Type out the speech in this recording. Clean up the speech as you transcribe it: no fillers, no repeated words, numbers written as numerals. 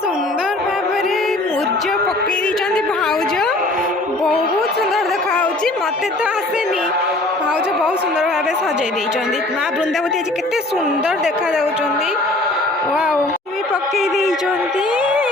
सुंदर भाव मूर्ज पकई भाउज बहुत सुंदर देखा मत तो आसेनी भाउज बहुत सुंदर भाव सजे माँ बृंदावती आज केते सुंदर देखा पकई